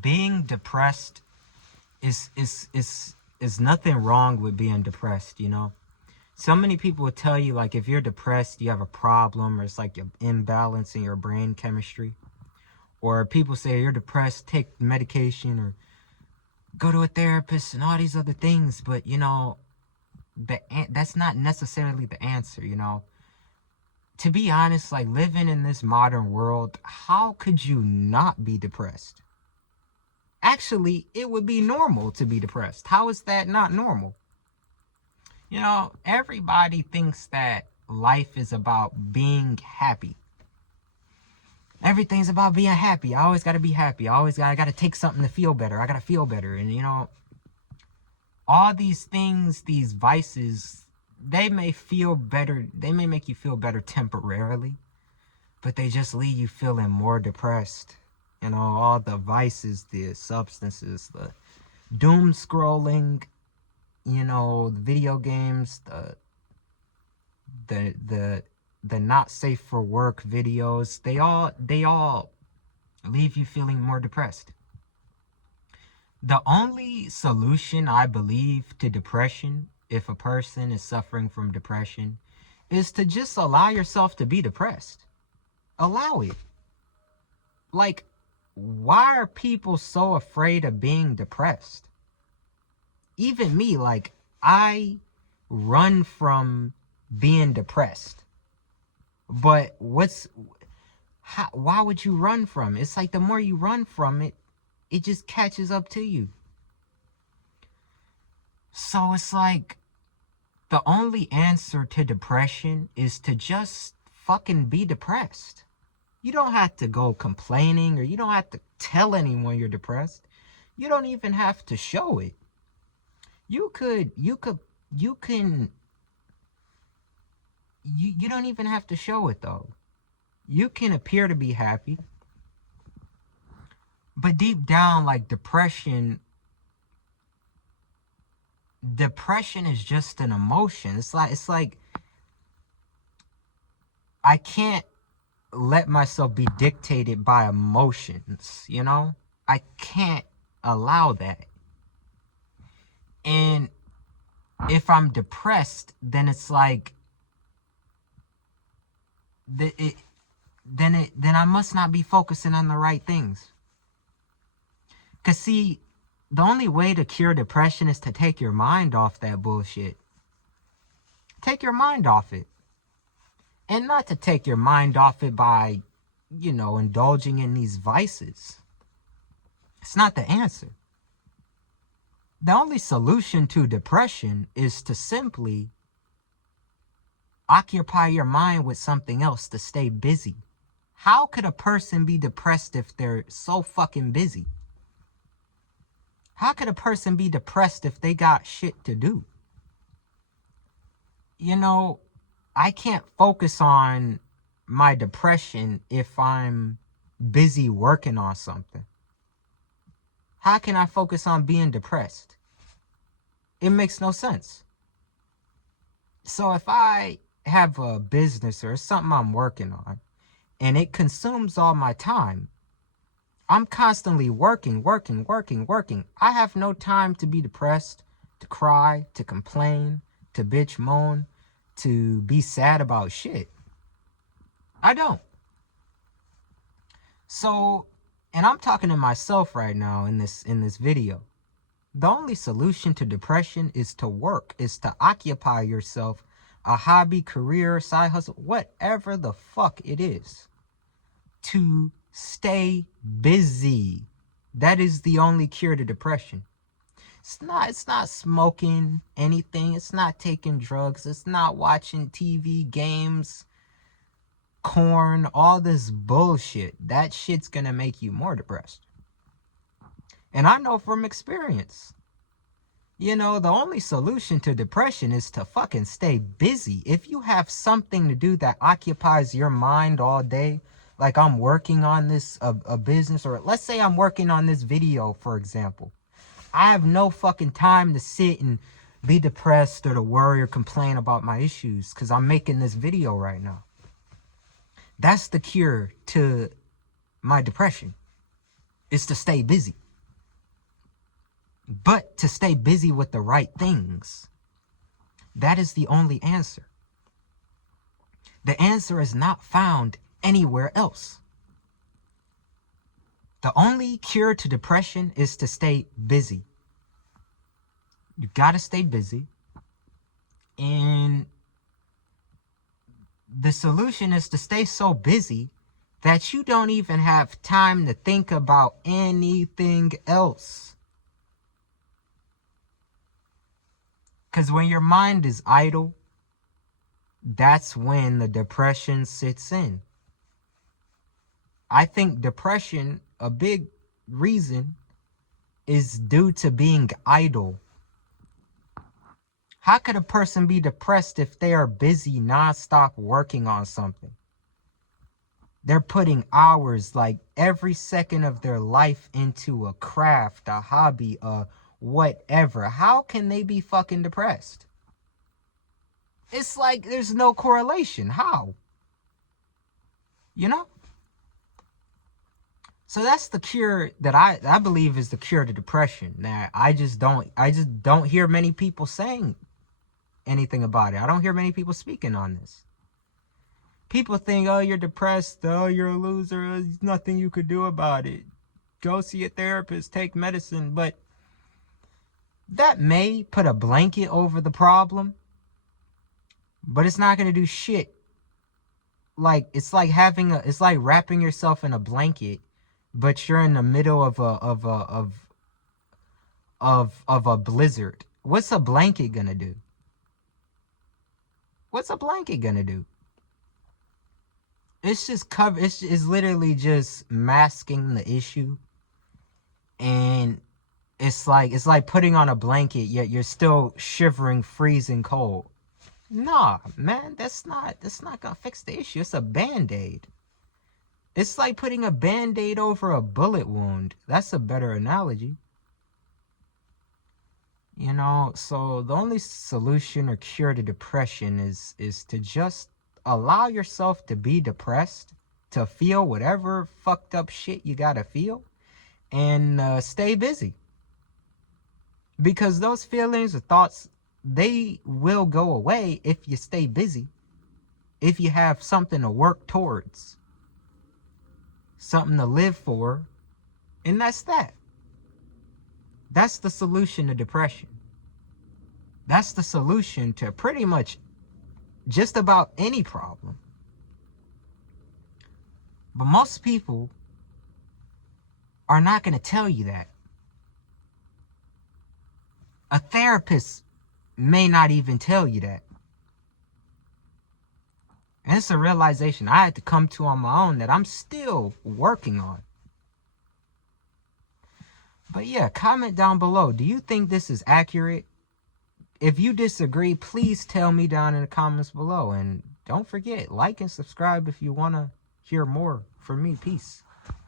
being depressed is nothing wrong with being depressed, you know. So many people will tell you, like, if you're depressed, you have a problem, or it's like an imbalance in your brain chemistry. Or people say you're depressed, take medication or go to a therapist and all these other things. But, you know, that's not necessarily the answer, you know. To be honest, like, living in this modern world, how could you not be depressed? Actually, it would be normal to be depressed. How is that not normal? You know, everybody thinks that life is about being happy. Everything's about being happy. I always got to be happy. I got to take something to feel better. I got to feel better. And, you know, all these things, these vices, they may feel better. They may make you feel better temporarily, but they just leave you feeling more depressed. You know, all the vices, the substances, the doom scrolling, you know, the video games, the not safe for work videos, they all leave you feeling more depressed. The only solution, I believe, to depression, if a person is suffering from depression, is to just allow yourself to be depressed. Allow it. Like, why are people so afraid of being depressed? Even me, like, I run from being depressed. But why would you run from it? It's like the more you run from it, it just catches up to you. So it's like the only answer to depression is to just fucking be depressed. You don't have to go complaining, or you don't have to tell anyone you're depressed. You don't even have to show it. You don't even have to show it though. You can appear to be happy, but deep down, like, depression is just an emotion. It's like I can't let myself be dictated by emotions, you know? I can't allow that. And if I'm depressed, then it's like then I must not be focusing on the right things. Cause see, the only way to cure depression is to take your mind off that bullshit. Take your mind off it. And not to take your mind off it by, you know, indulging in these vices. It's not the answer. The only solution to depression is to simply occupy your mind with something else to stay busy. How could a person be depressed if they're so fucking busy? How could a person be depressed if they got shit to do? You know, I can't focus on my depression if I'm busy working on something. How can I focus on being depressed? It makes no sense. So if I have a business or something I'm working on, and it consumes all my time, I'm constantly working. I have no time to be depressed, to cry, to complain, to bitch moan, to be sad about shit. I don't. So, and I'm talking to myself right now in this video. The only solution to depression is to work, is to occupy yourself, a hobby, career, side hustle, whatever the fuck it is, to stay busy. That is the only cure to depression. It's not smoking anything. It's not taking drugs. It's not watching TV, games, corn, all this bullshit. That shit's gonna make you more depressed. And I know from experience. You know, the only solution to depression is to fucking stay busy. If you have something to do that occupies your mind all day, like I'm working on this, a business, or let's say I'm working on this video, for example. I have no fucking time to sit and be depressed or to worry or complain about my issues because I'm making this video right now. That's the cure to my depression, is to stay busy. But to stay busy with the right things, that is the only answer. The answer is not found anywhere else. The only cure to depression is to stay busy. You gotta stay busy. And the solution is to stay so busy that you don't even have time to think about anything else. Because when your mind is idle, that's when the depression sits in. I think depression, a big reason, is due to being idle. How could a person be depressed if they are busy nonstop working on something? They're putting hours, like every second of their life, into a craft, a hobby, a whatever. How can they be fucking depressed? It's like there's no correlation. How? You know? So that's the cure that I believe is the cure to depression. Now, I just don't hear many people saying anything about it. I don't hear many people speaking on this. People think, oh, you're depressed, oh, you're a loser, there's nothing you could do about it. Go see a therapist, take medicine. But that may put a blanket over the problem, but it's not going to do shit. Like, it's like wrapping yourself in a blanket, but you're in the middle of a blizzard. What's a blanket gonna do? What's a blanket gonna do? It's just it's literally just masking the issue. And it's like putting on a blanket, yet you're still shivering, freezing cold. Nah, man, that's not gonna fix the issue. It's a band-aid. It's like putting a band-aid over a bullet wound. That's a better analogy. You know, so the only solution or cure to depression is to just allow yourself to be depressed, to feel whatever fucked up shit you gotta feel, and stay busy. Because those feelings or thoughts, they will go away if you stay busy, if you have something to work towards, something to live for, and that's that. That's the solution to depression. That's the solution to pretty much just about any problem. But most people are not going to tell you that. A therapist may not even tell you that. And it's a realization I had to come to on my own that I'm still working on. But yeah, comment down below. Do you think this is accurate? If you disagree, please tell me down in the comments below. And don't forget, like and subscribe if you want to hear more from me. Peace.